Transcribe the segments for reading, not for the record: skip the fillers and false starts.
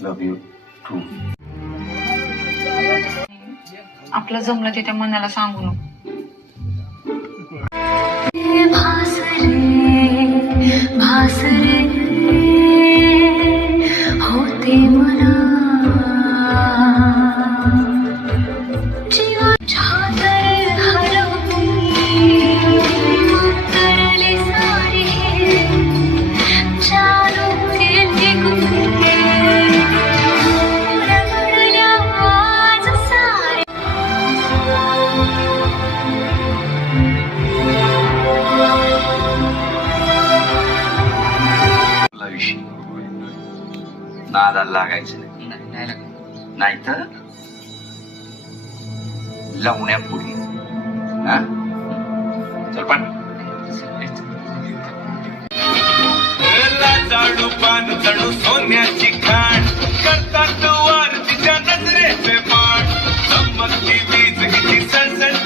Love you to. आपलं जमलं ते त्या मनाला सांगू नको. भासरे होते मना जीवाच्या तर हरवली तरले सारे चालू केले गुंगे रगडल्या आज सारे विषयी नादाला लागायचं नाही तर लावण्यापुढे. हा चल पण लाजाळू पान जणू सोन्याची खाण करतात वार तिच्या नजरेचे बाण चमकती वीज किती सणसण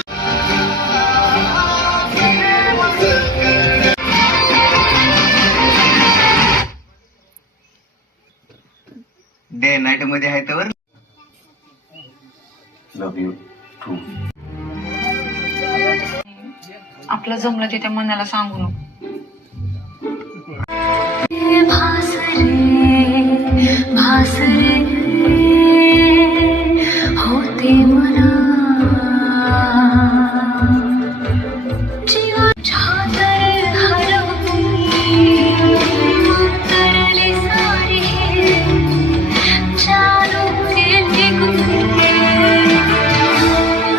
डे नाईट मध्ये आहे तर लव यू टू. आपलं जमलं ते त्या मनाला सांगू नको. भासरे होते मना जीवाच्या तर हरवली तरले सारे चालू केले गुंगे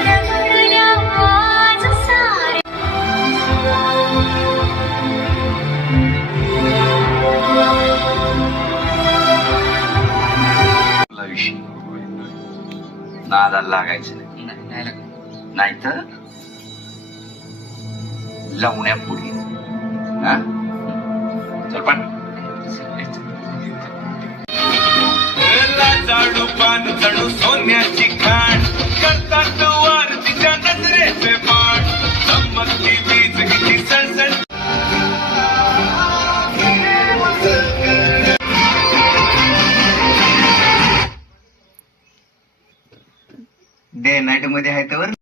रगडल्या आज सारे विषयी नादाला लागायचं नाही तर लावण्यापुढे. हा चल पण लाजाळू पान जणू सोन्याची खाण करतात वार तिच्या नजरेचे बाण चमकती वीज किती सणसण डे नाईट मध्ये आहे तर